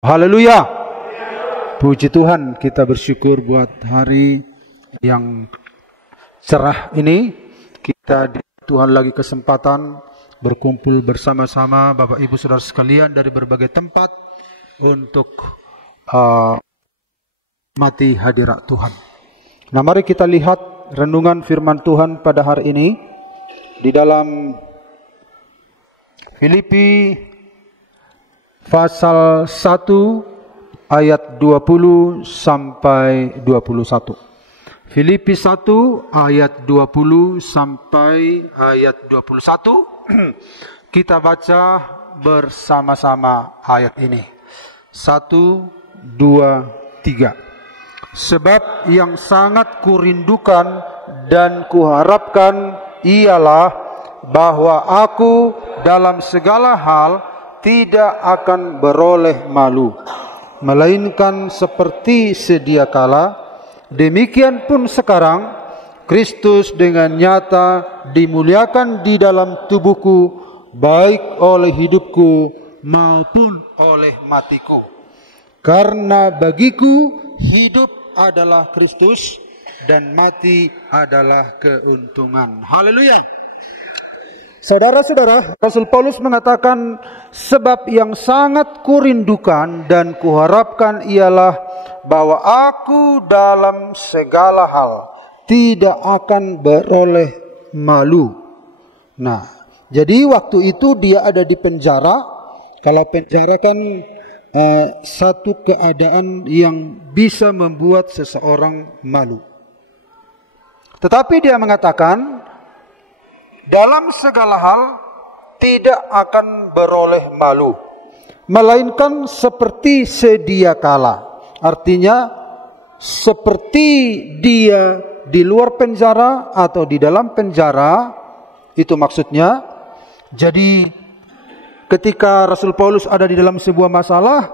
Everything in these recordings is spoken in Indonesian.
Haleluya. Puji Tuhan, kita bersyukur buat hari yang cerah ini. Tuhan lagi kesempatan berkumpul bersama-sama Bapak Ibu Saudara sekalian dari berbagai tempat untuk mati hadirat Tuhan. Nah, mari kita lihat renungan firman Tuhan pada hari ini di dalam Filipi pasal 1 ayat 20 sampai 21. Filipi 1 ayat 20 sampai ayat 21. Kita baca bersama-sama ayat ini. 1, 2, 3. Sebab yang sangat kurindukan dan kuharapkan ialah bahwa aku dalam segala hal tidak akan beroleh malu, melainkan seperti sedia kala, demikian pun sekarang Kristus dengan nyata dimuliakan di dalam tubuhku, baik oleh hidupku maupun oleh matiku. Karena bagiku hidup adalah Kristus dan mati adalah keuntungan. Haleluya. Saudara-saudara, Rasul Paulus mengatakan, sebab yang sangat kurindukan dan kuharapkan ialah bahwa aku dalam segala hal tidak akan beroleh malu. Nah, jadi waktu itu dia ada di penjara. Kalau penjara kan satu keadaan yang bisa membuat seseorang malu. Tetapi dia mengatakan, dalam segala hal tidak akan beroleh malu, melainkan seperti sedia kala. Artinya seperti dia di luar penjara atau di dalam penjara, itu maksudnya. Jadi ketika Rasul Paulus ada di dalam sebuah masalah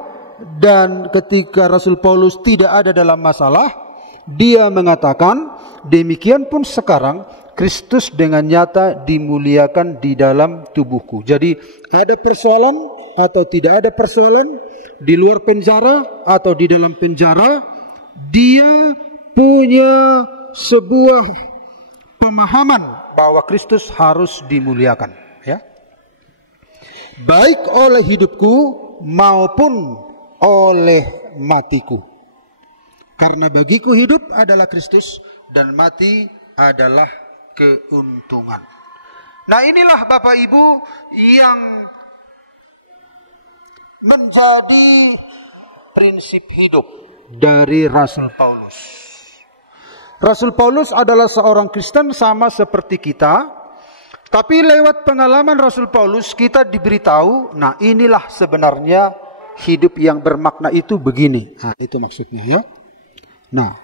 dan ketika Rasul Paulus tidak ada dalam masalah, dia mengatakan demikian pun sekarang Kristus dengan nyata dimuliakan di dalam tubuhku. Jadi ada persoalan atau tidak ada persoalan, di luar penjara atau di dalam penjara, dia punya sebuah pemahaman bahwa Kristus harus dimuliakan, ya. Baik oleh hidupku maupun oleh matiku. Karena bagiku hidup adalah Kristus dan mati adalah keuntungan. Nah, inilah Bapak Ibu yang menjadi prinsip hidup dari Rasul Paulus. Rasul Paulus adalah seorang Kristen sama seperti kita, tapi lewat pengalaman Rasul Paulus kita diberitahu, nah inilah sebenarnya hidup yang bermakna itu begini. Nah, itu maksudnya, ya. Nah,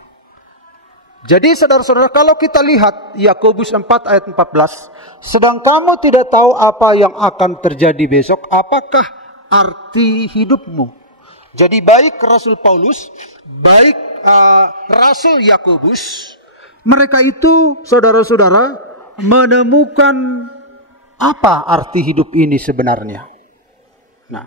jadi saudara-saudara, kalau kita lihat Yakobus 4 ayat 14, sedang kamu tidak tahu apa yang akan terjadi besok, apakah arti hidupmu? Jadi baik Rasul Paulus, baik Rasul Yakobus, mereka itu saudara-saudara menemukan apa arti hidup ini sebenarnya. Nah,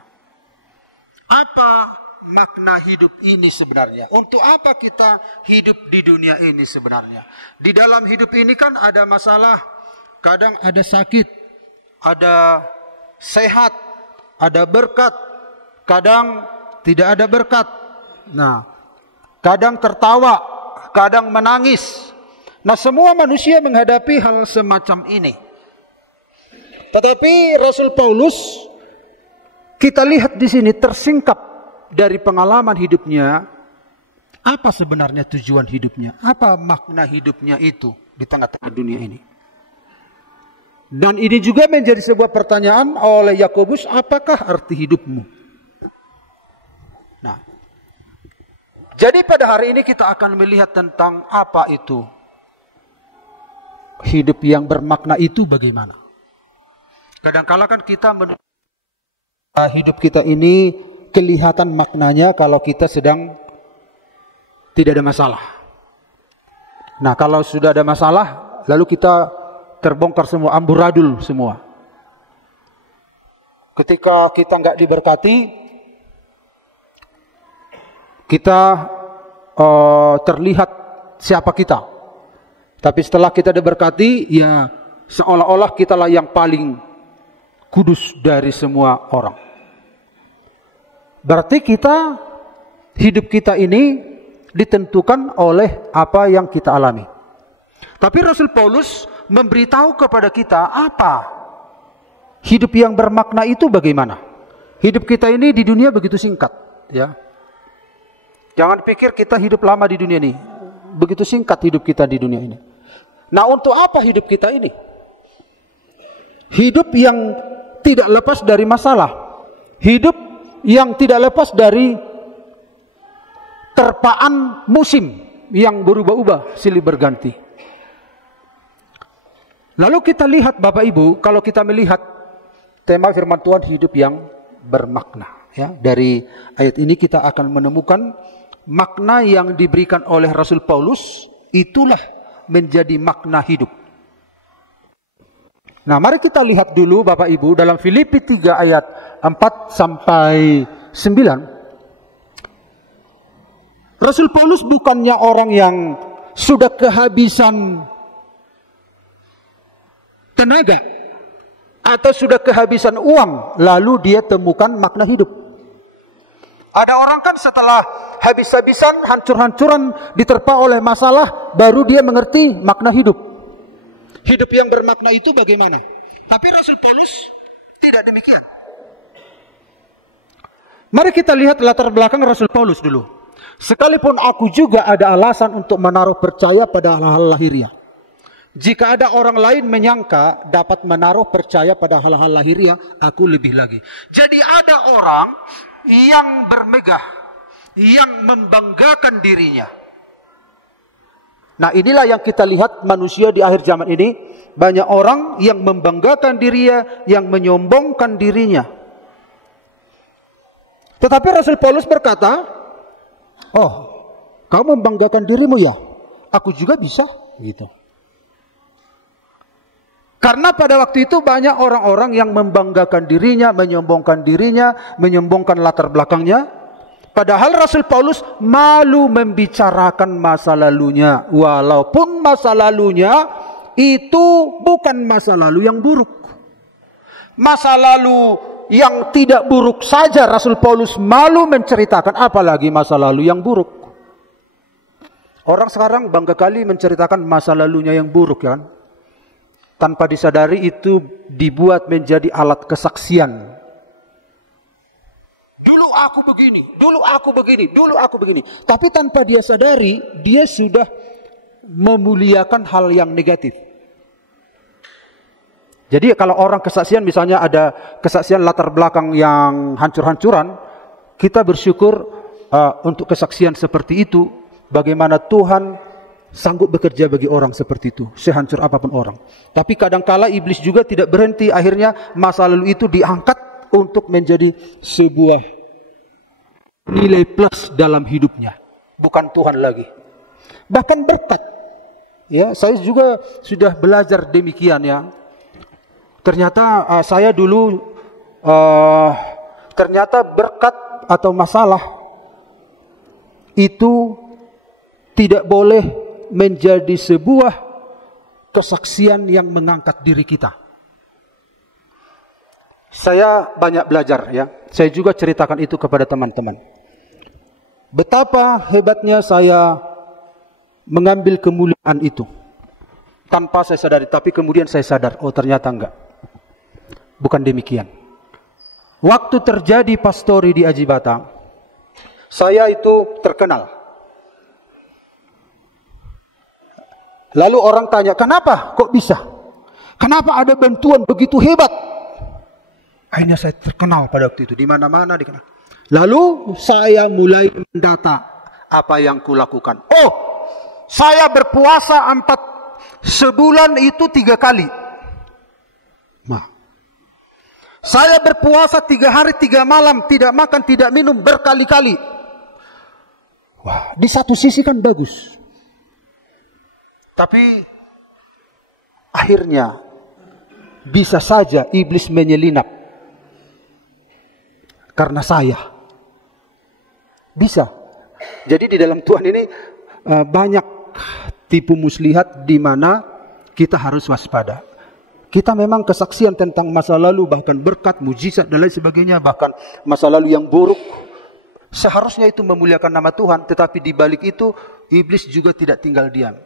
apa makna hidup ini sebenarnya? Untuk apa kita hidup di dunia ini sebenarnya? Di dalam hidup ini kan ada masalah, kadang ada sakit, ada sehat, ada berkat, kadang tidak ada berkat. Nah, kadang tertawa, kadang menangis. Nah, semua manusia menghadapi hal semacam ini. Tetapi Rasul Paulus, kita lihat di sini tersingkap dari pengalaman hidupnya, apa sebenarnya tujuan hidupnya? Apa makna hidupnya itu di tengah-tengah dunia ini? Dan ini juga menjadi sebuah pertanyaan oleh Yakobus, apakah arti hidupmu? Nah, jadi pada hari ini kita akan melihat tentang apa itu hidup yang bermakna itu bagaimana. Kadang-kala kan kita hidup kita ini kelihatan maknanya kalau kita sedang tidak ada masalah. Nah, kalau sudah ada masalah, lalu kita terbongkar semua, amburadul semua. Ketika kita nggak diberkati, kita terlihat siapa kita. Tapi setelah kita diberkati, ya seolah-olah kitalah yang paling kudus dari semua orang. Berarti hidup kita ini ditentukan oleh apa yang kita alami. Tapi Rasul Paulus memberitahu kepada kita apa hidup yang bermakna itu bagaimana. Hidup kita ini di dunia begitu singkat, ya. Jangan pikir kita hidup lama di dunia ini. Begitu singkat hidup kita di dunia ini. Nah, untuk apa hidup kita ini? Hidup yang tidak lepas dari masalah. Hidup yang tidak lepas dari terpaan musim yang berubah-ubah, silih berganti. Lalu kita lihat Bapak Ibu, kalau kita melihat tema firman Tuhan hidup yang bermakna, ya. Dari ayat ini kita akan menemukan makna yang diberikan oleh Rasul Paulus, itulah menjadi makna hidup. Nah, mari kita lihat dulu Bapak Ibu dalam Filipi 3 ayat 4 sampai 9. Rasul Paulus bukannya orang yang sudah kehabisan tenaga atau sudah kehabisan uang lalu dia temukan makna hidup. Ada orang kan setelah habis-habisan, hancur-hancuran, diterpa oleh masalah, baru dia mengerti makna hidup. Hidup yang bermakna itu bagaimana? Tapi Rasul Paulus tidak demikian. Mari kita lihat latar belakang Rasul Paulus dulu. Sekalipun aku juga ada alasan untuk menaruh percaya pada hal-hal lahiriah. Jika ada orang lain menyangka dapat menaruh percaya pada hal-hal lahiriah, aku lebih lagi. Jadi ada orang yang bermegah, yang membanggakan dirinya. Nah, inilah yang kita lihat manusia di akhir zaman ini. Banyak orang yang membanggakan dirinya, yang menyombongkan dirinya. Tetapi Rasul Paulus berkata, oh, kamu membanggakan dirimu ya? Aku juga bisa, gitu. Karena pada waktu itu banyak orang-orang yang membanggakan dirinya, menyombongkan latar belakangnya. Padahal Rasul Paulus malu membicarakan masa lalunya. Walaupun masa lalunya itu bukan masa lalu yang buruk. Masa lalu yang tidak buruk saja Rasul Paulus malu menceritakan, apalagi masa lalu yang buruk. Orang sekarang bangga kali menceritakan masa lalunya yang buruk, ya kan? Tanpa disadari itu dibuat menjadi alat kesaksian. Dulu aku begini, dulu aku begini, dulu aku begini. Tapi tanpa dia sadari, dia sudah memuliakan hal yang negatif. Jadi kalau orang kesaksian, misalnya ada kesaksian latar belakang yang hancur-hancuran, kita bersyukur untuk kesaksian seperti itu. Bagaimana Tuhan sanggup bekerja bagi orang seperti itu, sehancur apapun orang. Tapi kadangkala iblis juga tidak berhenti. Akhirnya masa lalu itu diangkat untuk menjadi sebuah nilai plus dalam hidupnya. Bukan Tuhan lagi. Bahkan berkat. Ya, saya juga sudah belajar demikian, ya. Ternyata saya dulu ternyata berkat atau masalah itu tidak boleh menjadi sebuah kesaksian yang mengangkat diri kita. Saya banyak belajar, ya. Saya juga ceritakan itu kepada teman-teman. Betapa hebatnya saya mengambil kemuliaan itu tanpa saya sadari, tapi kemudian saya sadar, oh ternyata enggak. Bukan demikian. Waktu terjadi pastori di Ajibata, saya itu terkenal. Lalu orang tanya, kenapa kok bisa? Kenapa ada bantuan begitu hebat? Akhirnya saya terkenal pada waktu itu. Di mana-mana dikenal. Lalu saya mulai mendata apa yang kulakukan. Oh, saya berpuasa sebulan itu 3 kali. Nah, saya berpuasa 3 hari 3 malam, tidak makan, tidak minum berkali-kali. Wah, di satu sisi kan bagus. Tapi akhirnya bisa saja iblis menyelinap karena saya. Bisa. Jadi di dalam Tuhan ini banyak tipu muslihat di mana kita harus waspada. Kita memang kesaksian tentang masa lalu, bahkan berkat, mujizat dan lain sebagainya, bahkan masa lalu yang buruk. Seharusnya itu memuliakan nama Tuhan, tetapi di balik itu iblis juga tidak tinggal diam.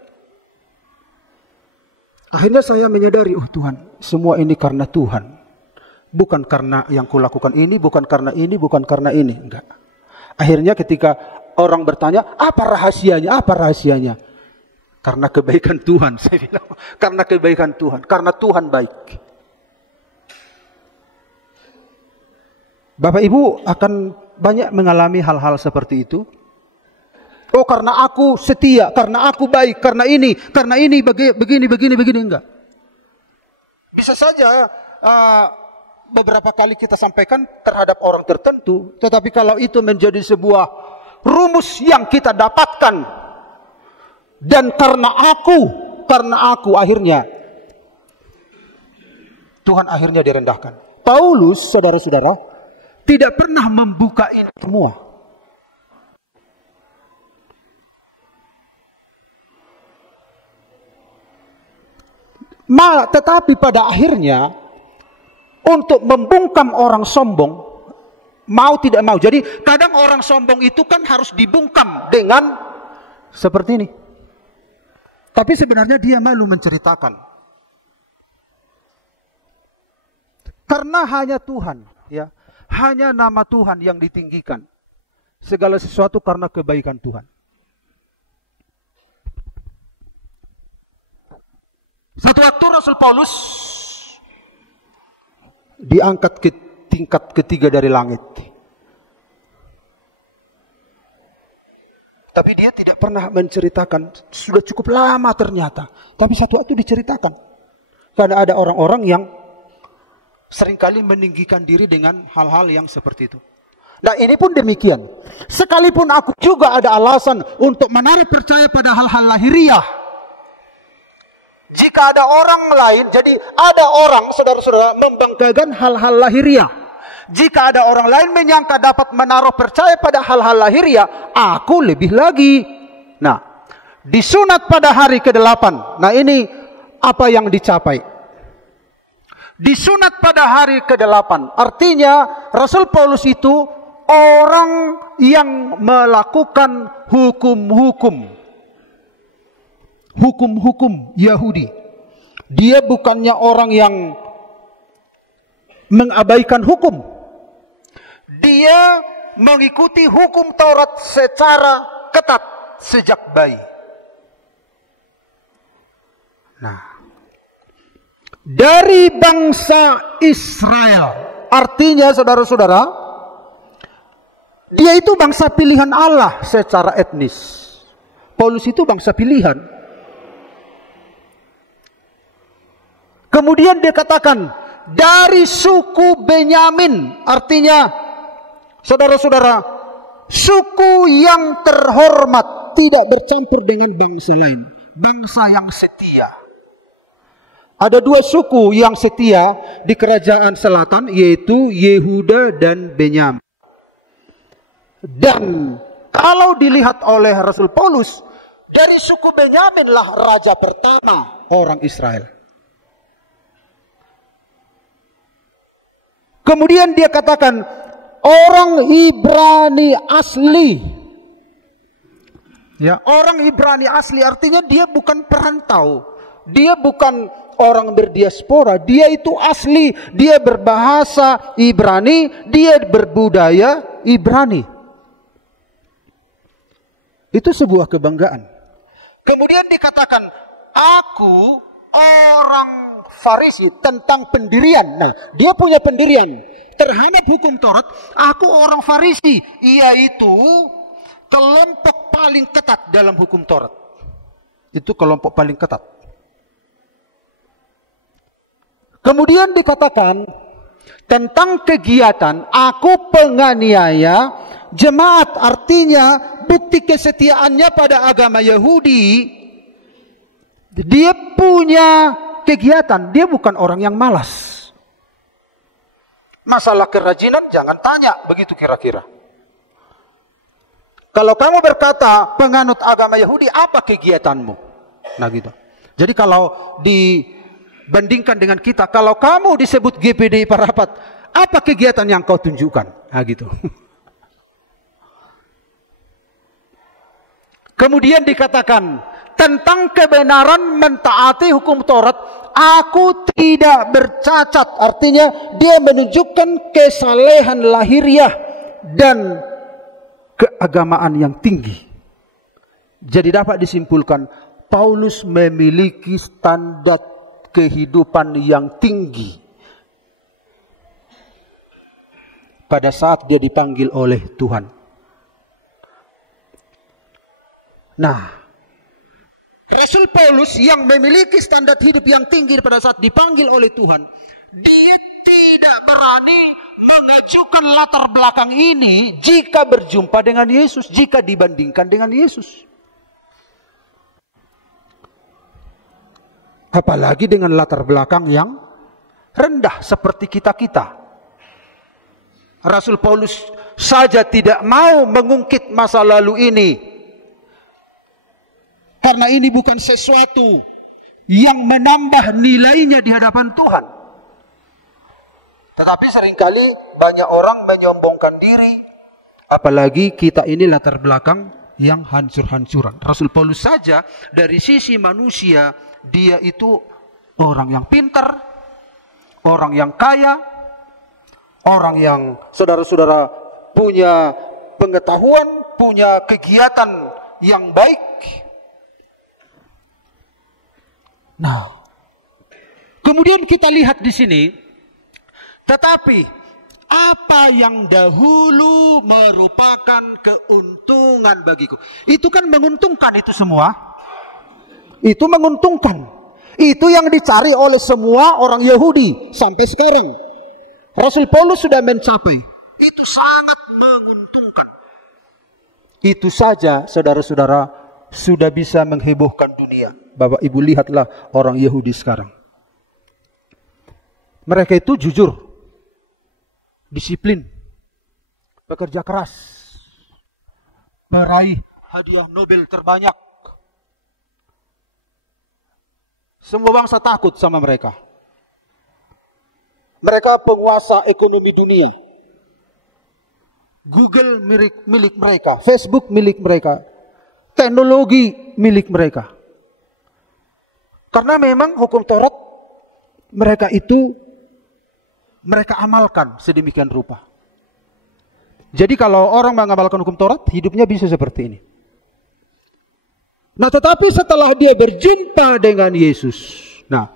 Akhirnya saya menyadari, oh Tuhan, semua ini karena Tuhan. Bukan karena yang kulakukan ini, bukan karena ini, bukan karena ini. Enggak. Akhirnya ketika orang bertanya, apa rahasianya? Apa rahasianya? Karena kebaikan Tuhan, saya bilang. Karena kebaikan Tuhan, karena Tuhan baik. Bapak Ibu akan banyak mengalami hal-hal seperti itu. Oh, karena aku setia, karena aku baik, karena ini begini, enggak. Bisa saja beberapa kali kita sampaikan terhadap orang tertentu, tetapi kalau itu menjadi sebuah rumus yang kita dapatkan, dan karena aku akhirnya Tuhan akhirnya direndahkan. Paulus, saudara-saudara, tidak pernah membuka ini semua. Tetapi pada akhirnya untuk membungkam orang sombong, mau tidak mau. Jadi kadang orang sombong itu kan harus dibungkam dengan seperti ini. Tapi sebenarnya dia malu menceritakan. Karena hanya Tuhan, ya, hanya nama Tuhan yang ditinggikan. Segala sesuatu karena kebaikan Tuhan. Satu waktu Rasul Paulus diangkat ke tingkat ketiga dari langit. Tapi dia tidak pernah menceritakan. Sudah cukup lama ternyata. Tapi satu waktu diceritakan. Karena ada orang-orang yang seringkali meninggikan diri dengan hal-hal yang seperti itu. Nah, ini pun demikian. Sekalipun aku juga ada alasan untuk menaruh percaya pada hal-hal lahiriah. Jika ada orang lain, jadi ada orang, saudara-saudara, membanggakan hal-hal lahiriah. Jika ada orang lain menyangka dapat menaruh percaya pada hal-hal lahiriah, aku lebih lagi. Nah, disunat pada hari ke-8. Nah, ini apa yang dicapai. Disunat pada hari ke-8. Artinya, Rasul Paulus itu orang yang melakukan hukum-hukum Yahudi. Dia bukannya orang yang mengabaikan hukum. Dia mengikuti hukum Taurat secara ketat sejak bayi. Nah, dari bangsa Israel, artinya saudara-saudara, dia itu bangsa pilihan Allah secara etnis. Paulus itu bangsa pilihan. Kemudian dia katakan, dari suku Benyamin. Artinya, saudara-saudara, suku yang terhormat, tidak bercampur dengan bangsa lain. Bangsa yang setia. Ada dua suku yang setia di kerajaan selatan, yaitu Yehuda dan Benyamin. Dan kalau dilihat oleh Rasul Paulus, dari suku Benyamin lah raja pertama orang Israel. Kemudian dia katakan, orang Ibrani asli. Ya, orang Ibrani asli artinya dia bukan perantau. Dia bukan orang berdiaspora. Dia itu asli. Dia berbahasa Ibrani. Dia berbudaya Ibrani. Itu sebuah kebanggaan. Kemudian dikatakan, aku orang Farisi tentang pendirian. Nah, dia punya pendirian terhadap hukum Taurat. Aku orang Farisi, yaitu kelompok paling ketat dalam hukum Taurat. Itu kelompok paling ketat. Kemudian dikatakan tentang kegiatan, aku penganiaya jemaat. Artinya bukti kesetiaannya pada agama Yahudi. Dia punya kegiatan, dia bukan orang yang malas. Masalah kerajinan jangan tanya begitu kira-kira. Kalau kamu berkata penganut agama Yahudi, apa kegiatanmu? Nah gitu. Jadi kalau dibandingkan dengan kita, kalau kamu disebut GPDI Parapat, apa kegiatan yang kau tunjukkan? Nah gitu. Kemudian dikatakan tentang kebenaran mentaati hukum Taurat, aku tidak bercacat. Artinya dia menunjukkan kesalehan lahiriah dan keagamaan yang tinggi. Jadi dapat disimpulkan Paulus memiliki standar kehidupan yang tinggi pada saat dia dipanggil oleh Tuhan. Nah, Rasul Paulus yang memiliki standar hidup yang tinggi pada saat dipanggil oleh Tuhan, dia tidak berani mengajukan latar belakang ini jika berjumpa dengan Yesus, jika dibandingkan dengan Yesus. Apalagi dengan latar belakang yang rendah seperti kita-kita. Rasul Paulus saja tidak mau mengungkit masa lalu ini. Karena ini bukan sesuatu yang menambah nilainya di hadapan Tuhan. Tetapi seringkali banyak orang menyombongkan diri. Apalagi kita ini latar belakang yang hancur-hancuran. Rasul Paulus saja dari sisi manusia, dia itu orang yang pintar, orang yang kaya, orang yang saudara-saudara punya pengetahuan, punya kegiatan yang baik. Nah, kemudian kita lihat di sini, tetapi apa yang dahulu merupakan keuntungan bagiku. Itu kan menguntungkan itu semua. Itu menguntungkan. Itu yang dicari oleh semua orang Yahudi sampai sekarang. Rasul Paulus sudah mencapai. Itu sangat menguntungkan. Itu saja saudara-saudara sudah bisa menghebohkan dunia. Bapak Ibu lihatlah orang Yahudi sekarang. Mereka itu jujur, disiplin, bekerja keras, meraih hadiah Nobel terbanyak. Semua bangsa takut sama mereka. Mereka penguasa ekonomi dunia. Google milik mereka, Facebook milik mereka, teknologi milik mereka. Karena memang hukum Taurat mereka amalkan sedemikian rupa. Jadi kalau orang mengamalkan hukum Taurat, hidupnya bisa seperti ini. Nah, tetapi setelah dia berjumpa dengan Yesus, nah,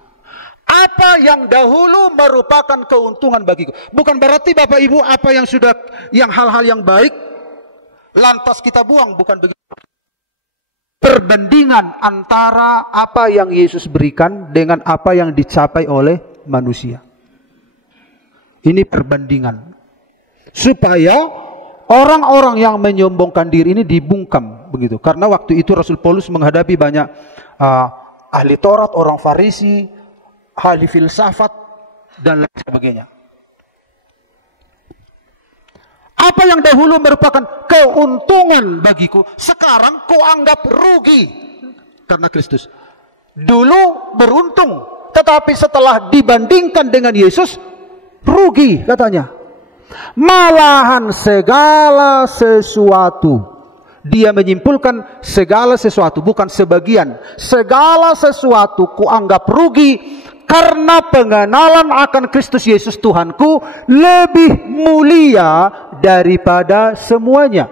apa yang dahulu merupakan keuntungan bagiku. Bukan berarti Bapak Ibu apa yang hal-hal yang baik lantas kita buang, bukan begitu. Perbandingan antara apa yang Yesus berikan dengan apa yang dicapai oleh manusia. Ini perbandingan. Supaya orang-orang yang menyombongkan diri ini dibungkam begitu. Karena waktu itu Rasul Paulus menghadapi banyak ahli Taurat, orang Farisi, ahli filsafat dan lain sebagainya. Apa yang dahulu merupakan keuntungan bagiku, sekarang kau anggap rugi karena Kristus. Dulu beruntung, tetapi setelah dibandingkan dengan Yesus, rugi katanya. Malahan segala sesuatu. Dia menyimpulkan segala sesuatu, bukan sebagian. Segala sesuatu kuanggap rugi karena pengenalan akan Kristus Yesus Tuhanku lebih mulia daripada semuanya.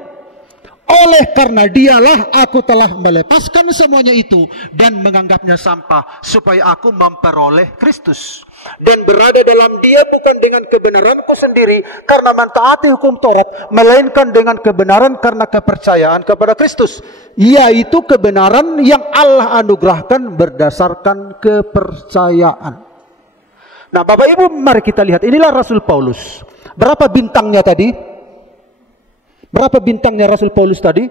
Oleh karena dialah aku telah melepaskan semuanya itu dan menganggapnya sampah supaya aku memperoleh Kristus. Dan berada dalam dia bukan dengan kebenaranku sendiri karena mentaati hukum Taurat, melainkan dengan kebenaran karena kepercayaan kepada Kristus, yaitu kebenaran yang Allah anugerahkan berdasarkan kepercayaan. Nah, Bapak Ibu, mari kita lihat. Inilah Rasul Paulus. Berapa bintangnya tadi? Berapa bintangnya Rasul Paulus tadi?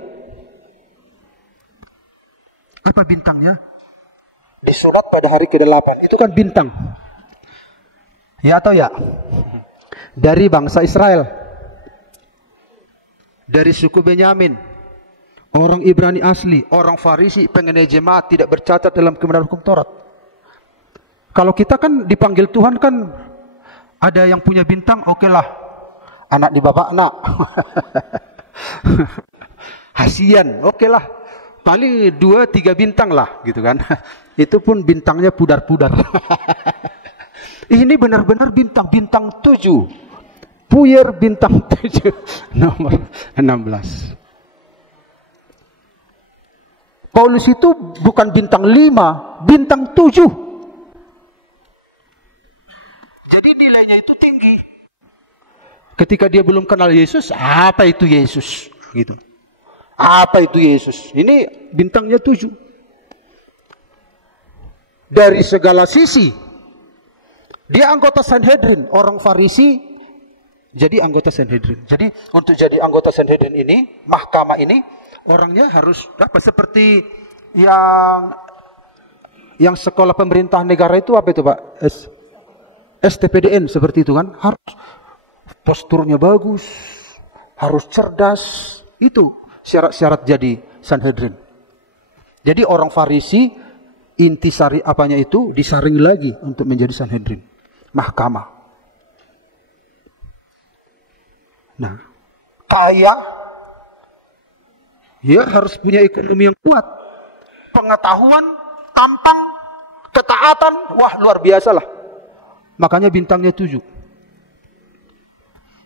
Apa bintangnya? Disunat pada hari ke-8. Itu kan bintang. Ya atau ya? Dari bangsa Israel. Dari suku Benyamin. Orang Ibrani asli, orang Farisi, pengenai jemaat, tidak bercacat dalam kebenaran hukum Taurat. Kalau kita kan dipanggil Tuhan kan, ada yang punya bintang, oke lah. Anak di bapak nak. Hasian, oke lah. Paling 2-3 bintang lah, gitu kan. Itu pun bintangnya pudar-pudar. Ini benar-benar bintang 7. Puyer bintang 7. Nomor 16. Paulus itu bukan bintang 5, bintang 7. Jadi nilainya itu tinggi. Ketika dia belum kenal Yesus, apa itu Yesus? Gitu. Apa itu Yesus? Ini bintangnya 7. Dari segala sisi, dia anggota Sanhedrin, orang Farisi, jadi anggota Sanhedrin. Jadi untuk jadi anggota Sanhedrin ini, mahkamah ini, orangnya harus apa? Seperti yang sekolah pemerintahan negara itu apa itu Pak? STPDN seperti itu kan? Harus posturnya bagus, harus cerdas. Itu syarat-syarat jadi Sanhedrin. Jadi orang Farisi intisari apanya itu disaring lagi untuk menjadi Sanhedrin, mahkamah. Nah, kaya, ya harus punya ekonomi yang kuat, pengetahuan, tampang, ketaatan, wah luar biasa lah. Makanya bintangnya 7.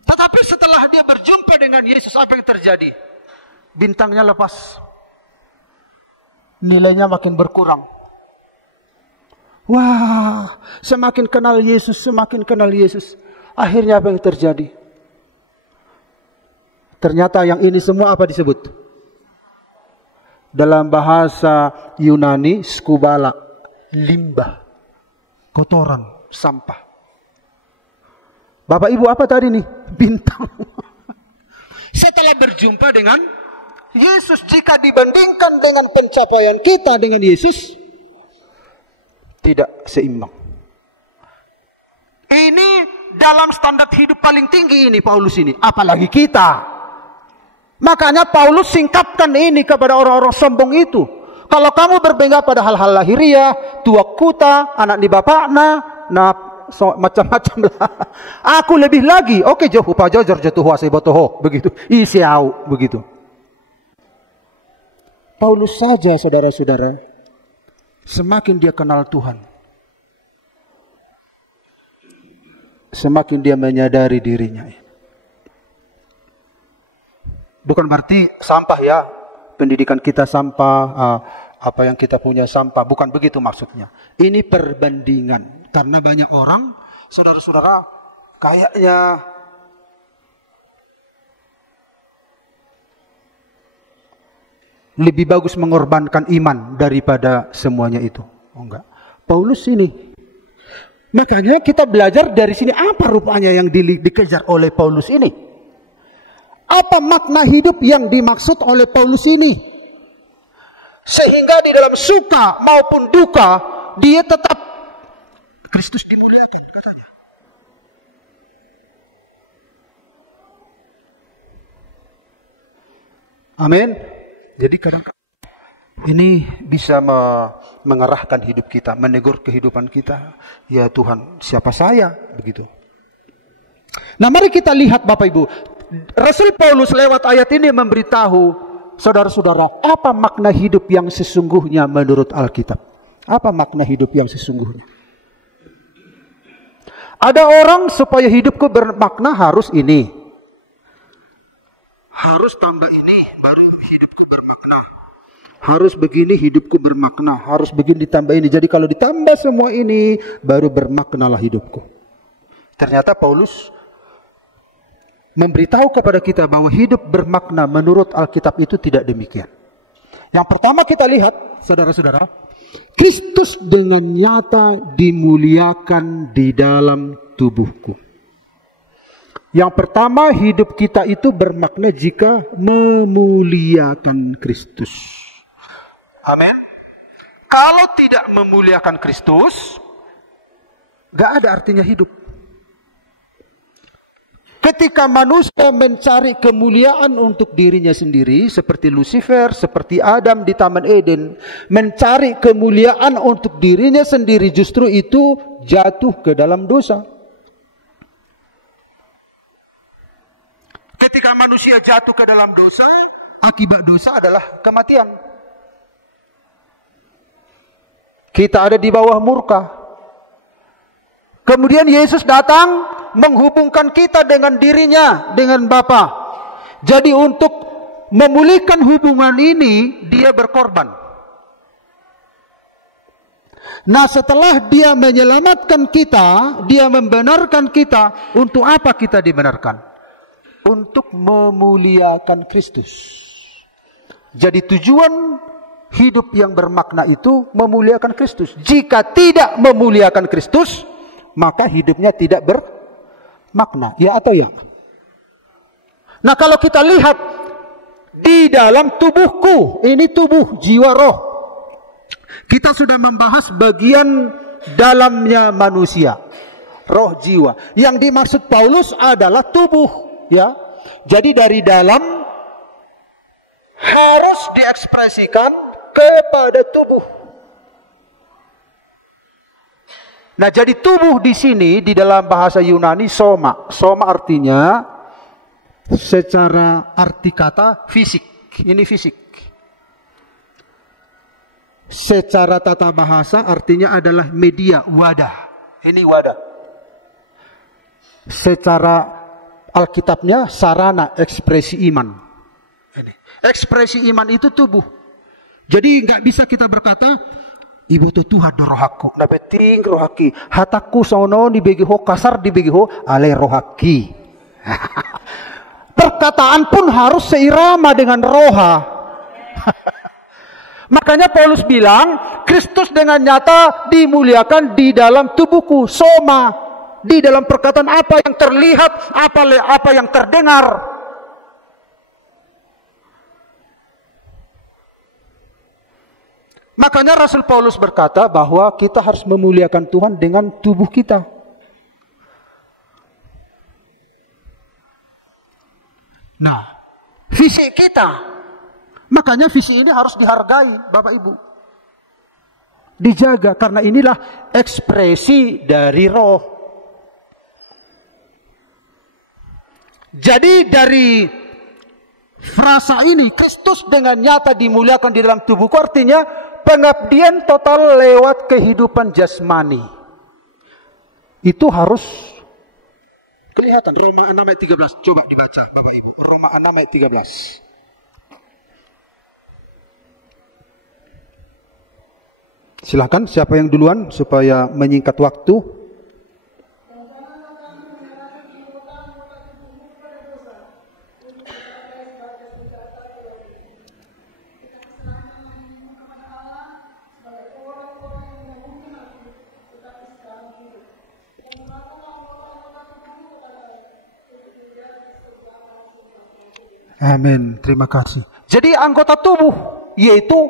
Tetapi setelah dia berjumpa dengan Yesus, apa yang terjadi? Bintangnya lepas. Nilainya makin berkurang. Wah, semakin kenal Yesus, semakin kenal Yesus. Akhirnya apa yang terjadi? Ternyata yang ini semua apa disebut? Dalam bahasa Yunani, skubala, limbah, kotoran, sampah. Bapak Ibu apa tadi nih? Bintang. Setelah berjumpa dengan Yesus, jika dibandingkan dengan pencapaian kita dengan Yesus, tidak seimbang. Ini dalam standar hidup paling tinggi ini Paulus ini, apalagi kita. Makanya Paulus singkapkan ini kepada orang-orang sombong itu. Kalau kamu berbangga pada hal-hal lahiriah, tua kuta, anak di bapakna, nah so, macam-macam lah. Aku lebih lagi, oke jauh pajajar jatuh wasai botoho, begitu. Isiau, begitu. Paulus saja saudara-saudara, semakin dia kenal Tuhan, semakin dia menyadari dirinya. Bukan berarti sampah ya, pendidikan kita sampah, apa yang kita punya sampah. Bukan begitu maksudnya. Ini perbandingan. Karena banyak orang, saudara-saudara, kayaknya lebih bagus mengorbankan iman daripada semuanya itu. Oh enggak. Paulus ini. Makanya kita belajar dari sini apa rupanya yang dikejar oleh Paulus ini. Apa makna hidup yang dimaksud oleh Paulus ini? Sehingga di dalam suka maupun duka, dia tetap Kristus dimuliakan katanya. Amin. Jadi kadang-kadang ini bisa mengarahkan hidup kita, menegur kehidupan kita. Ya Tuhan, siapa saya? Begitu. Nah mari kita lihat Bapak Ibu. Rasul Paulus lewat ayat ini memberitahu saudara-saudara, apa makna hidup yang sesungguhnya menurut Alkitab? Apa makna hidup yang sesungguhnya? Ada orang supaya hidupku bermakna harus ini. Harus tambah ini, baru hidupku bermakna. Harus begini hidupku bermakna. Harus begini ditambah ini. Jadi kalau ditambah semua ini, baru bermaknalah hidupku. Ternyata Paulus memberitahu kepada kita bahwa hidup bermakna menurut Alkitab itu tidak demikian. Yang pertama kita lihat, saudara-saudara, Kristus dengan nyata dimuliakan di dalam tubuhku. Yang pertama, hidup kita itu bermakna jika memuliakan Kristus. Amin. Kalau tidak memuliakan Kristus, gak ada artinya hidup. Ketika manusia mencari kemuliaan untuk dirinya sendiri, seperti Lucifer, seperti Adam di Taman Eden, mencari kemuliaan untuk dirinya sendiri, justru itu jatuh ke dalam dosa. Ketika manusia jatuh ke dalam dosa, akibat dosa adalah kematian. Kita ada di bawah murka. Kemudian Yesus datang menghubungkan kita dengan dirinya, dengan Bapa. Jadi untuk memulihkan hubungan ini, dia berkorban. Nah, setelah dia menyelamatkan kita, dia membenarkan kita, untuk apa kita dibenarkan? Untuk memuliakan Kristus. Jadi tujuan hidup yang bermakna itu memuliakan Kristus. Jika tidak memuliakan Kristus, maka hidupnya tidak bermakna. Ya atau ya? Nah, kalau kita lihat di dalam tubuhku, ini tubuh, jiwa, roh. Kita sudah membahas bagian dalamnya manusia, roh, jiwa. Yang dimaksud Paulus adalah tubuh. Ya, jadi dari dalam harus diekspresikan kepada tubuh. Nah, jadi tubuh di sini di dalam bahasa Yunani soma. Soma artinya secara arti kata fisik. Ini fisik. Secara tata bahasa artinya adalah media, wadah. Ini wadah. Secara Alkitabnya sarana ekspresi iman. Ini. Ekspresi iman itu tubuh. Jadi nggak bisa kita berkata, ibu tu Tuhan rohaku, nabeting rohaki, hataku sono dibegiho kasar dibegiho ale rohaki. Perkataan pun harus seirama dengan roha. Makanya Paulus bilang, Kristus dengan nyata dimuliakan di dalam tubuhku, soma. Di dalam perkataan apa yang terlihat, apa yang terdengar. Makanya Rasul Paulus berkata bahwa kita harus memuliakan Tuhan dengan tubuh kita. Nah, fisik kita. Makanya fisik ini harus dihargai, Bapak Ibu. Dijaga, karena inilah ekspresi dari roh. Jadi dari frasa ini, Kristus dengan nyata dimuliakan di dalam tubuhku, artinya pengabdian total lewat kehidupan jasmani. Itu harus kelihatan. Roma 6 ayat 13. Coba dibaca Bapak Ibu. Roma 6 ayat 13. Silakan, siapa yang duluan supaya menyingkat waktu. Amin, terima kasih. Jadi anggota tubuh, yaitu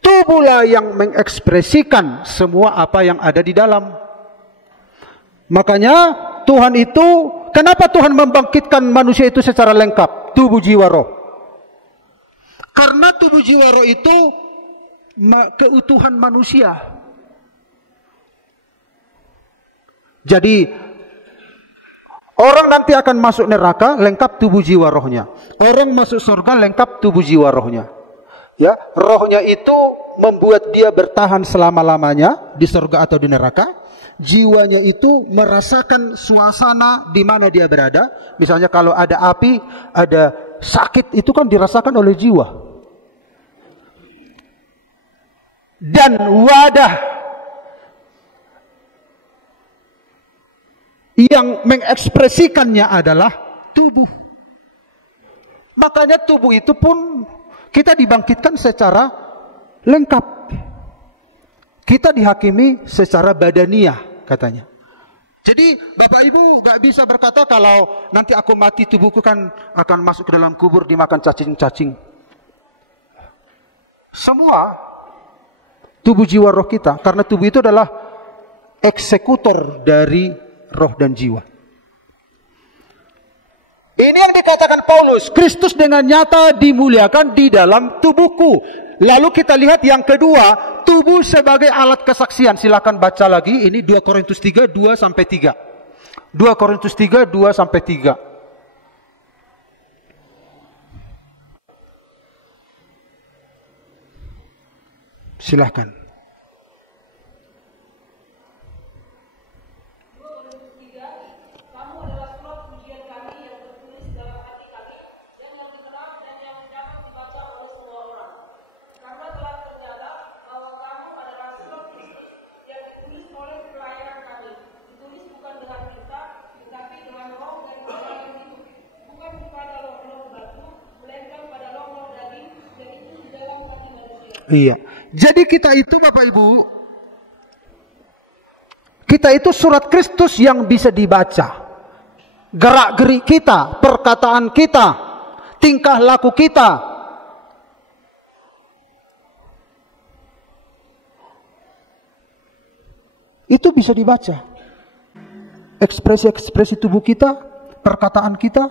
tubuhlah yang mengekspresikan semua apa yang ada di dalam. Makanya Tuhan itu, kenapa Tuhan membangkitkan manusia itu secara lengkap? Tubuh, jiwa, roh. Karena tubuh, jiwa, roh itu keutuhan manusia. Jadi orang nanti akan masuk neraka lengkap tubuh jiwa rohnya. Orang masuk surga lengkap tubuh jiwa rohnya. Ya, rohnya itu membuat dia bertahan selama-lamanya di surga atau di neraka. Jiwanya itu merasakan suasana di mana dia berada. Misalnya kalau ada api, ada sakit, itu kan dirasakan oleh jiwa. Dan wadah yang mengekspresikannya adalah tubuh. Makanya tubuh itu pun kita dibangkitkan secara lengkap. Kita dihakimi secara badaniah katanya. Jadi Bapak Ibu gak bisa berkata kalau nanti aku mati tubuhku kan akan masuk ke dalam kubur dimakan cacing-cacing. Semua tubuh, jiwa, roh kita. Karena tubuh itu adalah eksekutor dari roh dan jiwa. Ini yang dikatakan Paulus, Kristus dengan nyata dimuliakan di dalam tubuhku. Lalu kita lihat yang kedua, tubuh sebagai alat kesaksian. Silakan baca lagi, ini 2 Korintus 3, 2-3. 2 Korintus 3, 2-3. Silakan. Iya. Jadi kita itu Bapak Ibu, kita itu surat Kristus yang bisa dibaca. Gerak-gerik kita, perkataan kita, tingkah laku kita. Itu bisa dibaca. Ekspresi-ekspresi tubuh kita, perkataan kita,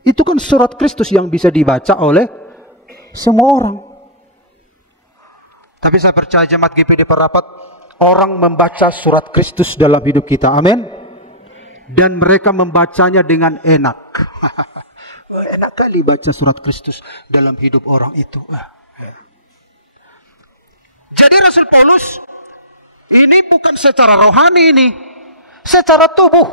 itu kan surat Kristus yang bisa dibaca oleh semua orang. Tapi saya percaya jemaat GPD Parapat, orang membaca surat Kristus dalam hidup kita. Amin. Dan mereka membacanya dengan enak. Enak kali baca surat Kristus dalam hidup orang itu. Jadi Rasul Paulus ini bukan secara rohani ini, secara tubuh.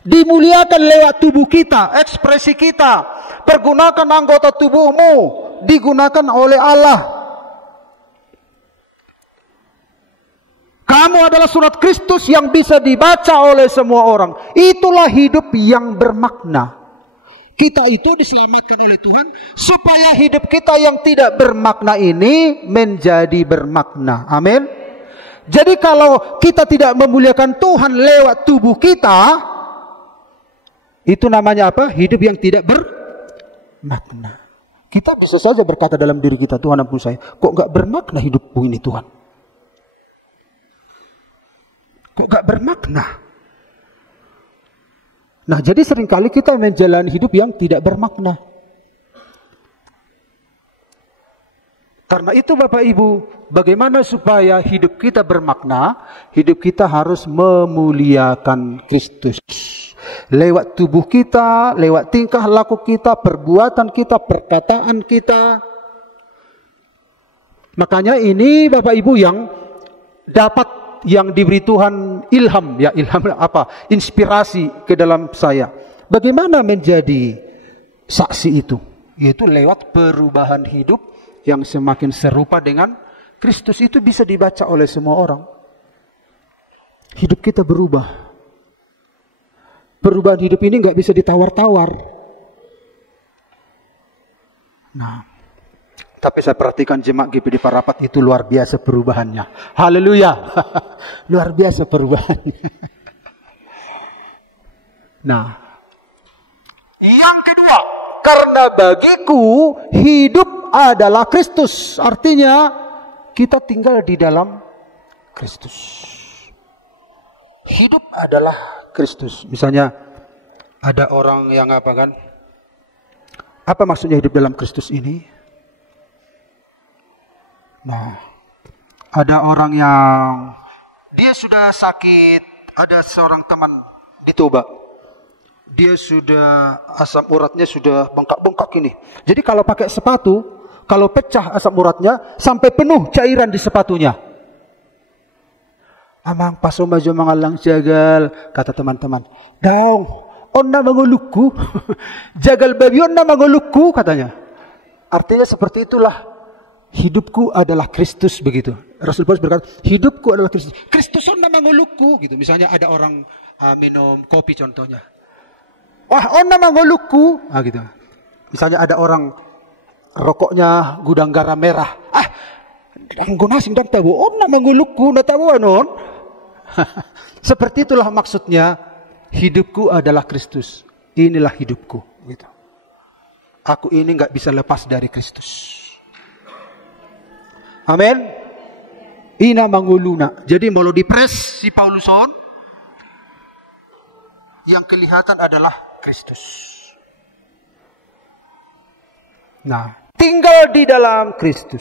Dimuliakan lewat tubuh kita, ekspresi kita. Pergunakan anggota tubuhmu, digunakan oleh Allah. Kamu adalah surat Kristus yang bisa dibaca oleh semua orang. Itulah hidup yang bermakna. Kita itu diselamatkan oleh Tuhan supaya hidup kita yang tidak bermakna ini menjadi bermakna. Amin. Jadi kalau kita tidak memuliakan Tuhan lewat tubuh kita, itu namanya apa? Hidup yang tidak bermakna. Kita bisa saja berkata dalam diri kita, Tuhan ampun saya, kok gak bermakna hidupku ini Tuhan? Kok gak bermakna? Nah, jadi seringkali kita menjalani hidup yang tidak bermakna. Karena itu Bapak Ibu, bagaimana supaya hidup kita bermakna? Hidup kita harus memuliakan Kristus. Lewat tubuh kita, lewat tingkah laku kita, perbuatan kita, perkataan kita. Makanya ini Bapak Ibu yang dapat, yang diberi Tuhan ilham, ya ilham apa? Inspirasi ke dalam saya. Bagaimana menjadi saksi itu? Yaitu lewat perubahan hidup yang semakin serupa dengan Kristus. Itu bisa dibaca oleh semua orang. Hidup kita berubah. Perubahan hidup ini nggak bisa ditawar-tawar. Nah, tapi saya perhatikan jemaat GPD Parapat itu luar biasa perubahannya. Haleluya. Luar biasa perubahannya. Nah, yang kedua, karena bagiku hidup adalah Kristus. Artinya kita tinggal di dalam Kristus. Hidup adalah Kristus. Misalnya ada orang yang apa kan? Apa maksudnya hidup dalam Kristus ini? Nah, ada orang yang dia sudah sakit, ada seorang teman di Toba. Dia sudah, asam uratnya sudah bengkak-bengkak ini. Jadi kalau pakai sepatu, kalau pecah asam uratnya, sampai penuh cairan di sepatunya. Amang paso maju mangalang jagal, kata teman-teman. Daung, onna manguluku, jagal babi onna manguluku, katanya. Artinya seperti itulah. Hidupku adalah Kristus, begitu. Rasul Paulus berkata, hidupku adalah Kristus. Kristus onna manguluku, gitu. Misalnya ada orang minum kopi contohnya. Wah, onna manguluku, gitu. Misalnya ada orang rokoknya gudang garam merah. Anggonasing dan tahu, onna manguluku, na tahu anon. Seperti itulah maksudnya, hidupku adalah Kristus. Inilah hidupku, gitu. Aku ini nggak bisa lepas dari Kristus. Amin. Ina manguluna. Jadi kalau dipres si Pauluson, yang kelihatan adalah Kristus. Nah, tinggal di dalam Kristus.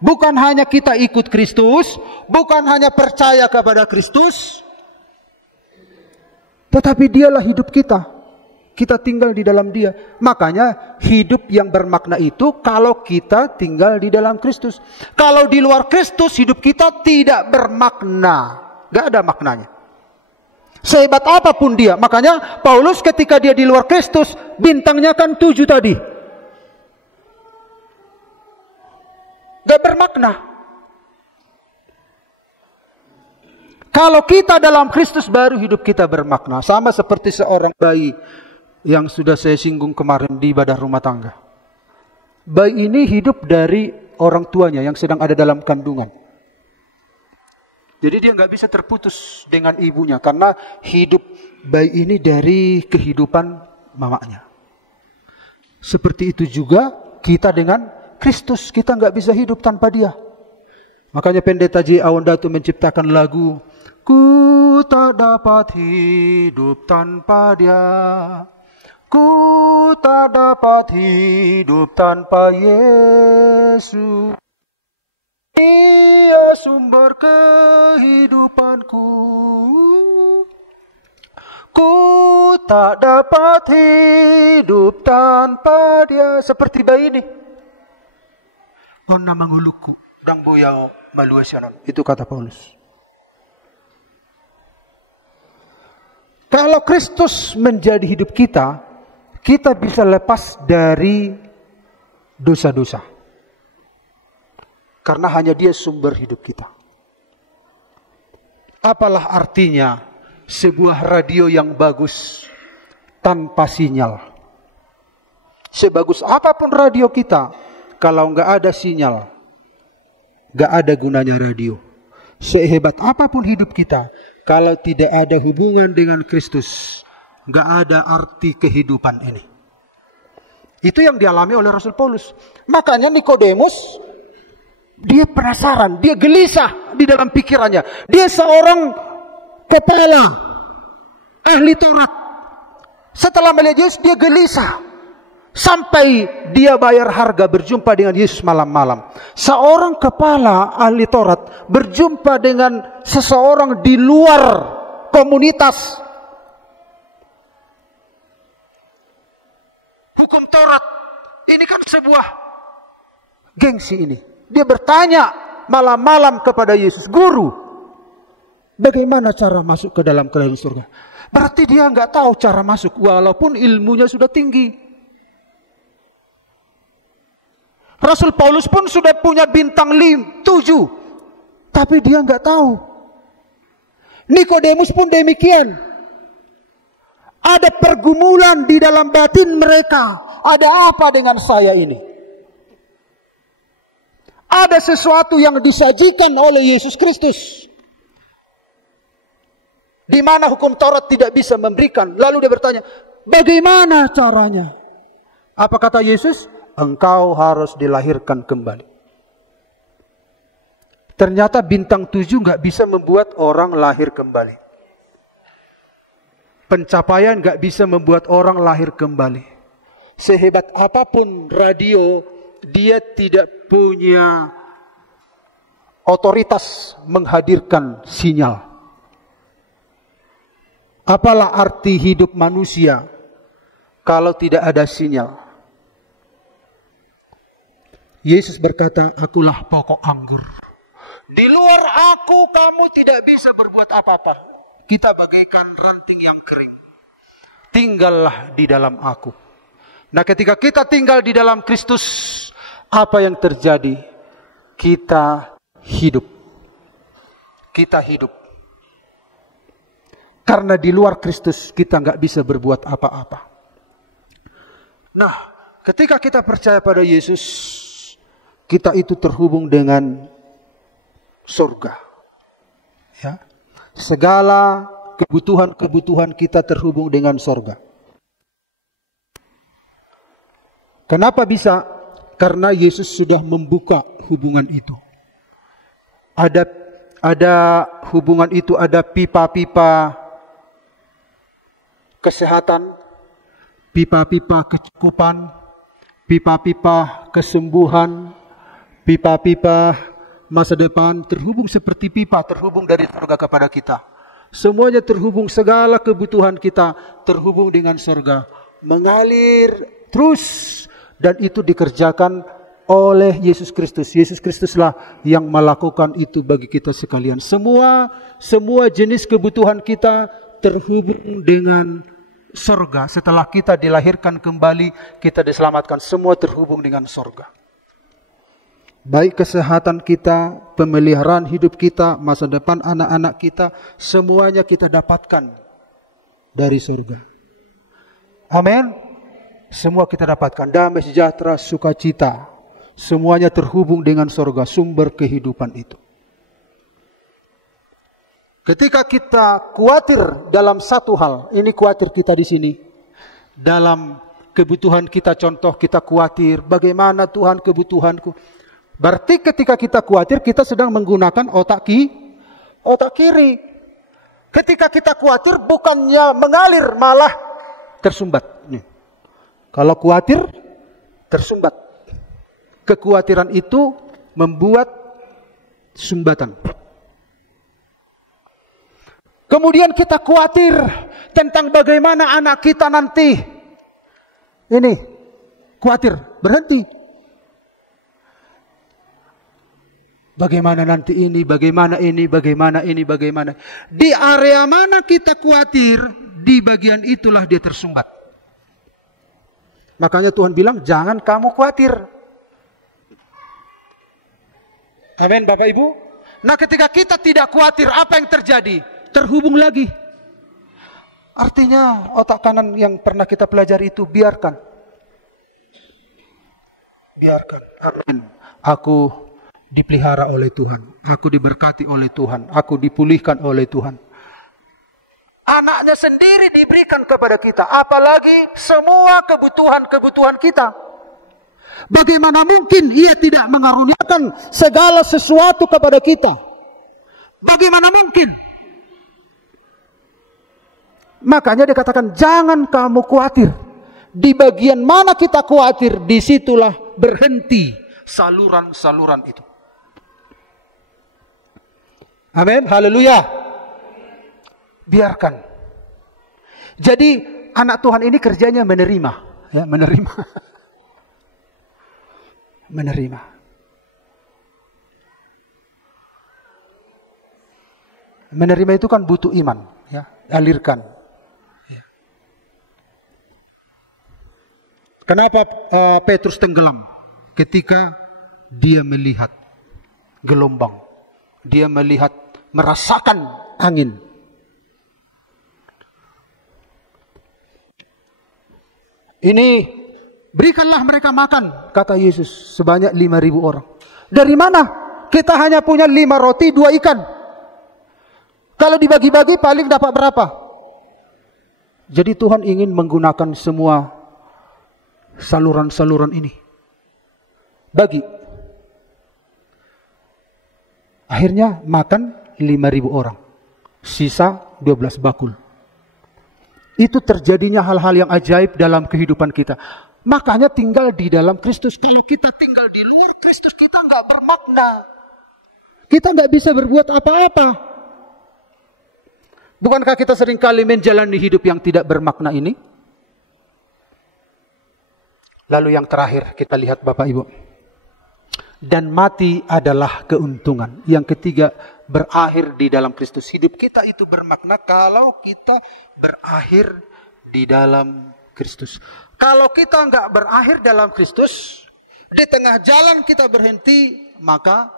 Bukan hanya kita ikut Kristus, bukan hanya percaya kepada Kristus, tetapi dialah hidup kita. Kita tinggal di dalam dia. Makanya hidup yang bermakna itu kalau kita tinggal di dalam Kristus. Kalau di luar Kristus hidup kita tidak bermakna. Gak ada maknanya. Sehebat apapun dia. Makanya Paulus ketika dia di luar Kristus, bintangnya kan 7 tadi. Gak bermakna. Kalau kita dalam Kristus baru hidup kita bermakna. Sama seperti seorang bayi yang sudah saya singgung kemarin di ibadah rumah tangga. Bayi ini hidup dari orang tuanya yang sedang ada dalam kandungan. Jadi dia nggak bisa terputus dengan ibunya karena hidup bayi ini dari kehidupan mamanya. Seperti itu juga kita dengan Kristus, kita nggak bisa hidup tanpa dia. Makanya Pendeta J. Awandatu menciptakan lagu, ku tak dapat hidup tanpa dia. Ku tak dapat hidup tanpa Yesus. Dia sumber kehidupanku. Ku tak dapat hidup tanpa dia. Seperti bayi ini. Onna manguluku dang boyao maluasyanon. Itu kata Paulus. Kalau Kristus menjadi hidup kita, kita bisa lepas dari dosa-dosa. Karena hanya dia sumber hidup kita. Apalah artinya sebuah radio yang bagus tanpa sinyal? Sebagus apapun radio kita, kalau nggak ada sinyal, nggak ada gunanya radio. Sehebat apapun hidup kita, kalau tidak ada hubungan dengan Kristus, nggak ada arti kehidupan ini. Itu yang dialami oleh Rasul Paulus. Makanya Nikodemus, dia penasaran, dia gelisah di dalam pikirannya. Dia seorang kepala ahli Taurat. Setelah melihat Yesus, dia gelisah. Sampai dia bayar harga berjumpa dengan Yesus malam-malam. Seorang kepala ahli Taurat berjumpa dengan seseorang di luar komunitas hukum Taurat. Ini kan sebuah gengsi ini. Dia bertanya malam-malam kepada Yesus, Guru, bagaimana cara masuk ke dalam kerajaan surga? Berarti dia nggak tahu cara masuk, walaupun ilmunya sudah tinggi. Rasul Paulus pun sudah punya bintang 7, tapi dia nggak tahu. Nikodemus pun demikian. Ada pergumulan di dalam batin mereka. Ada apa dengan saya ini? Ada sesuatu yang disajikan oleh Yesus Kristus, di mana hukum Taurat tidak bisa memberikan. Lalu dia bertanya, bagaimana caranya? Apa kata Yesus? Engkau harus dilahirkan kembali. Ternyata bintang 7 nggak bisa membuat orang lahir kembali. Pencapaian nggak bisa membuat orang lahir kembali. Sehebat apapun radio, dia tidak punya otoritas menghadirkan sinyal. Apalah arti hidup manusia kalau tidak ada sinyal? Yesus berkata, akulah pokok anggur. Di luar aku kamu tidak bisa berbuat apa-apa. Kita bagaikan ranting yang kering. Tinggallah di dalam aku. Nah, ketika kita tinggal di dalam Kristus, apa yang terjadi? Kita hidup. Kita hidup. Karena di luar Kristus kita nggak bisa berbuat apa-apa. Nah, ketika kita percaya pada Yesus, kita itu terhubung dengan surga. Ya. Segala kebutuhan-kebutuhan kita terhubung dengan surga. Kenapa bisa? Karena Yesus sudah membuka hubungan itu. Ada hubungan itu, ada pipa-pipa kesehatan pipa-pipa kecukupan, pipa-pipa kesembuhan, pipa-pipa masa depan, terhubung seperti pipa terhubung dari surga kepada kita. Semuanya terhubung, segala kebutuhan kita terhubung dengan surga, mengalir terus, dan itu dikerjakan oleh Yesus Kristus. Yesus Kristuslah yang melakukan itu bagi kita sekalian. Semua jenis kebutuhan kita terhubung dengan surga. Setelah kita dilahirkan kembali, kita diselamatkan, semua terhubung dengan surga. Baik kesehatan kita, pemeliharaan hidup kita, masa depan anak-anak kita, semuanya kita dapatkan dari surga. Amin. Semua kita dapatkan, damai sejahtera, sukacita, semuanya terhubung dengan surga, sumber kehidupan itu. Ketika kita khawatir dalam satu hal, ini khawatir kita di sini, dalam kebutuhan kita, contoh kita khawatir, bagaimana Tuhan kebutuhanku. Berarti ketika kita khawatir, kita sedang menggunakan otak kiri. Ketika kita khawatir, bukannya mengalir, malah tersumbat. Kalau khawatir, tersumbat. Kekhawatiran itu membuat sumbatan. Kemudian kita khawatir tentang bagaimana anak kita nanti. Ini, khawatir, berhenti. Bagaimana nanti ini, bagaimana ini, bagaimana ini, bagaimana. Di area mana kita khawatir, di bagian itulah dia tersumbat. Makanya Tuhan bilang, jangan kamu khawatir. Amin Bapak Ibu. Nah ketika kita tidak khawatir, apa yang terjadi? Terhubung lagi. Artinya otak kanan yang pernah kita pelajari itu biarkan. Biarkan. Amin. Aku dipelihara oleh Tuhan. Aku diberkati oleh Tuhan. Aku dipulihkan oleh Tuhan. Anaknya sendiri diberikan kepada kita. Apalagi semua kebutuhan-kebutuhan kita. Bagaimana mungkin ia tidak mengaruniakan segala sesuatu kepada kita? Bagaimana mungkin? Makanya dikatakan jangan kamu khawatir. Di bagian mana kita khawatir, disitulah berhenti saluran-saluran itu. Amin, haleluya. Biarkan. Jadi anak Tuhan ini kerjanya menerima, ya, menerima. Menerima. Menerima itu kan butuh iman, ya, alirkan. Ya. Kenapa Petrus tenggelam? Ketika dia melihat gelombang, dia merasakan angin. Ini berikanlah mereka makan, kata Yesus, sebanyak 5.000 orang. Dari mana? Kita hanya punya 5 roti, 2 ikan. Kalau dibagi-bagi paling dapat berapa? Jadi Tuhan ingin menggunakan semua saluran-saluran ini. Bagi. Akhirnya makan 5.000 orang. Sisa 12 bakul. Itu terjadinya hal-hal yang ajaib dalam kehidupan kita. Makanya tinggal di dalam Kristus. Kalau kita tinggal di luar Kristus, kita nggak bermakna. Kita nggak bisa berbuat apa-apa. Bukankah kita seringkali menjalani hidup yang tidak bermakna ini? Lalu yang terakhir kita lihat Bapak Ibu. Dan mati adalah keuntungan. Yang ketiga, berakhir di dalam Kristus. Hidup kita itu bermakna kalau kita berakhir di dalam Kristus. Kalau kita nggak berakhir dalam Kristus, di tengah jalan kita berhenti, maka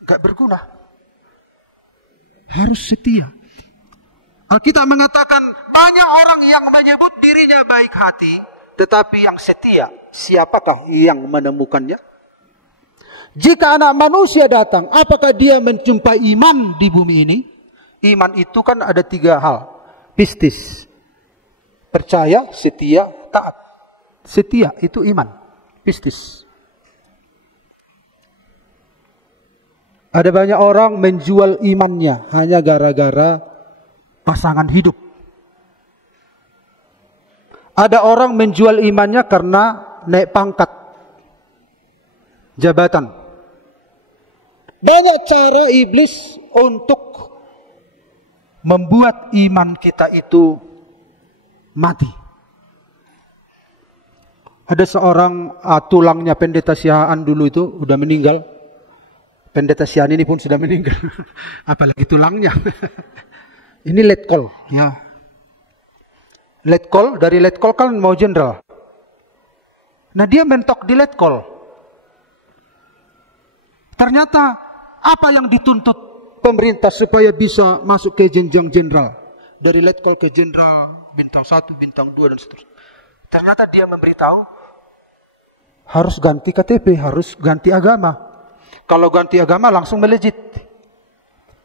nggak berguna. Harus setia. Alkitab mengatakan banyak orang yang menyebut dirinya baik hati, tetapi yang setia, siapakah yang menemukannya? Jika anak manusia datang, apakah dia menjumpai iman di bumi ini? Iman itu kan ada 3 hal. Pistis. Percaya, setia, taat. Setia itu iman. Pistis. Ada banyak orang menjual imannya hanya gara-gara pasangan hidup. Ada orang menjual imannya karena naik pangkat, jabatan. Banyak cara iblis untuk membuat iman kita itu mati. Ada seorang tulangnya Pendeta Sihaan dulu itu udah meninggal. Pendeta Sihaan ini pun sudah meninggal. Apalagi tulangnya. Ini letkol. Ya. Letkol, dari letkol kan mau jenderal. Nah dia mentok di letkol. Ternyata apa yang dituntut pemerintah supaya bisa masuk ke jenjang jenderal. Dari letkol ke jenderal, bintang 1, bintang 2 dan seterusnya. Ternyata dia memberitahu harus ganti KTP, harus ganti agama. Kalau ganti agama langsung melejit.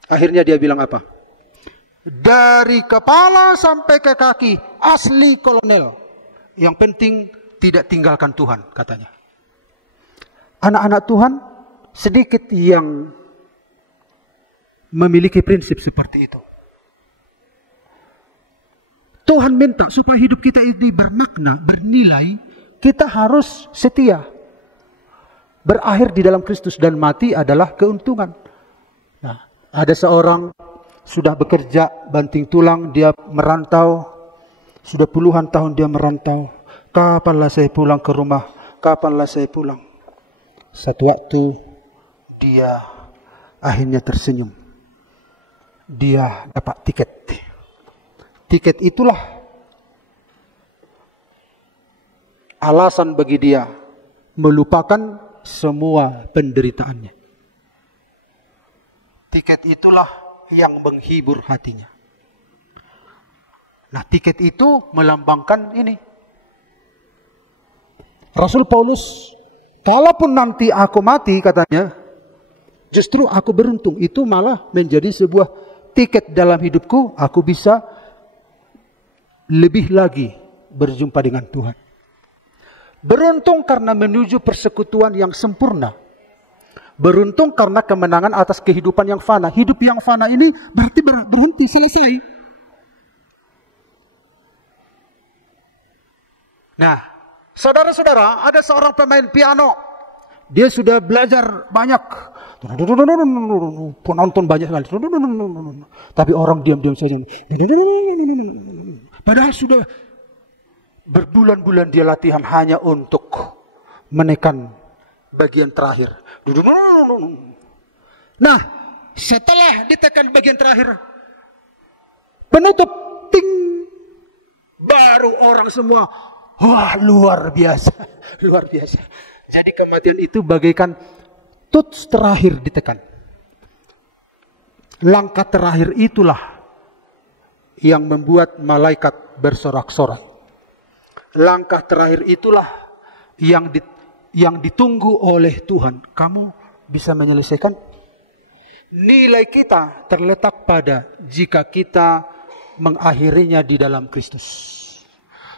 Akhirnya dia bilang apa? Dari kepala sampai ke kaki, asli kolonel. Yang penting tidak tinggalkan Tuhan, katanya. Anak-anak Tuhan sedikit yang memiliki prinsip seperti itu. Tuhan minta supaya hidup kita ini bermakna, bernilai. Kita harus setia. Berakhir di dalam Kristus dan mati adalah keuntungan. Nah, ada seorang sudah bekerja banting tulang, dia merantau. Sudah puluhan tahun dia merantau. Kapanlah saya pulang ke rumah? Kapanlah saya pulang? Satu waktu dia akhirnya tersenyum. Dia dapat tiket. Tiket itulah alasan bagi dia melupakan semua penderitaannya. Tiket itulah yang menghibur hatinya. Nah, tiket itu melambangkan ini. Rasul Paulus, kalaupun nanti aku mati, katanya, justru aku beruntung. Itu malah menjadi sebuah tiket dalam hidupku. Aku bisa lebih lagi berjumpa dengan Tuhan. Beruntung karena menuju persekutuan yang sempurna. Beruntung karena kemenangan atas kehidupan yang fana. Hidup yang fana ini berarti berhenti, selesai. Nah, saudara-saudara, ada seorang pemain piano. Dia sudah belajar banyak. Penonton banyak sekali. Tapi orang diam-diam saja. Padahal sudah berbulan-bulan dia latihan hanya untuk menekan bagian terakhir. Nah, setelah ditekan bagian terakhir, penutup, ting, baru orang semua, wah, luar biasa, luar biasa. Jadi kematian itu bagaikan tuts terakhir ditekan. Langkah terakhir itulah yang membuat malaikat bersorak-sorai. Langkah terakhir itulah yang ditunggu oleh Tuhan. Kamu bisa menyelesaikan? Nilai kita terletak pada jika kita mengakhirinya di dalam Kristus.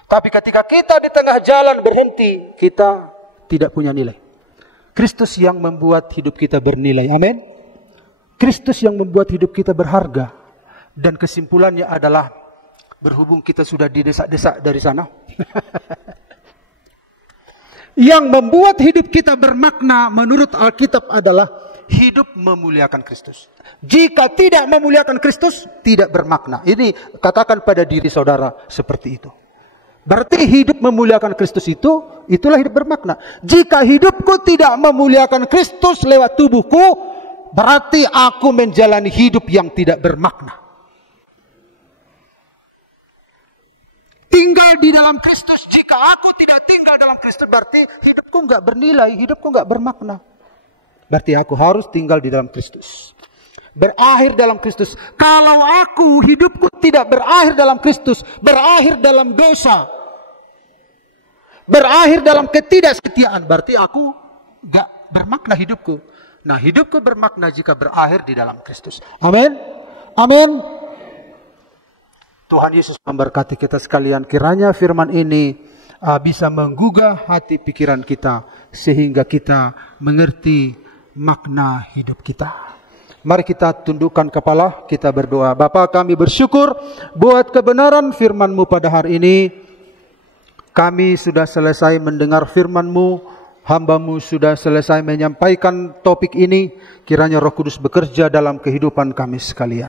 Tapi ketika kita di tengah jalan berhenti, kita tidak punya nilai. Kristus yang membuat hidup kita bernilai. Amin. Kristus yang membuat hidup kita berharga. Dan kesimpulannya adalah, berhubung kita sudah didesak-desak dari sana. Yang membuat hidup kita bermakna menurut Alkitab adalah hidup memuliakan Kristus. Jika tidak memuliakan Kristus, tidak bermakna. Ini katakan pada diri saudara seperti itu. Berarti hidup memuliakan Kristus itulah hidup bermakna. Jika hidupku tidak memuliakan Kristus lewat tubuhku, berarti aku menjalani hidup yang tidak bermakna. Tinggal di dalam Kristus. Jika aku tidak tinggal dalam Kristus, berarti hidupku nggak bernilai, hidupku nggak bermakna. Berarti aku harus tinggal di dalam Kristus. Berakhir dalam Kristus. Kalau hidupku tidak berakhir dalam Kristus, berakhir dalam dosa, berakhir dalam ketidaksetiaan, berarti aku nggak bermakna hidupku. Nah, hidupku bermakna jika berakhir di dalam Kristus. Amin. Amin. Tuhan Yesus memberkati kita sekalian. Kiranya firman ini bisa menggugah hati pikiran kita, sehingga kita mengerti makna hidup kita. Mari kita tundukkan kepala, kita berdoa. Bapa, kami bersyukur buat kebenaran firman-Mu pada hari ini. kami sudah selesai mendengar firman-Mu, hamba-Mu sudah selesai menyampaikan topik ini. Kiranya Roh Kudus bekerja dalam kehidupan kami sekalian.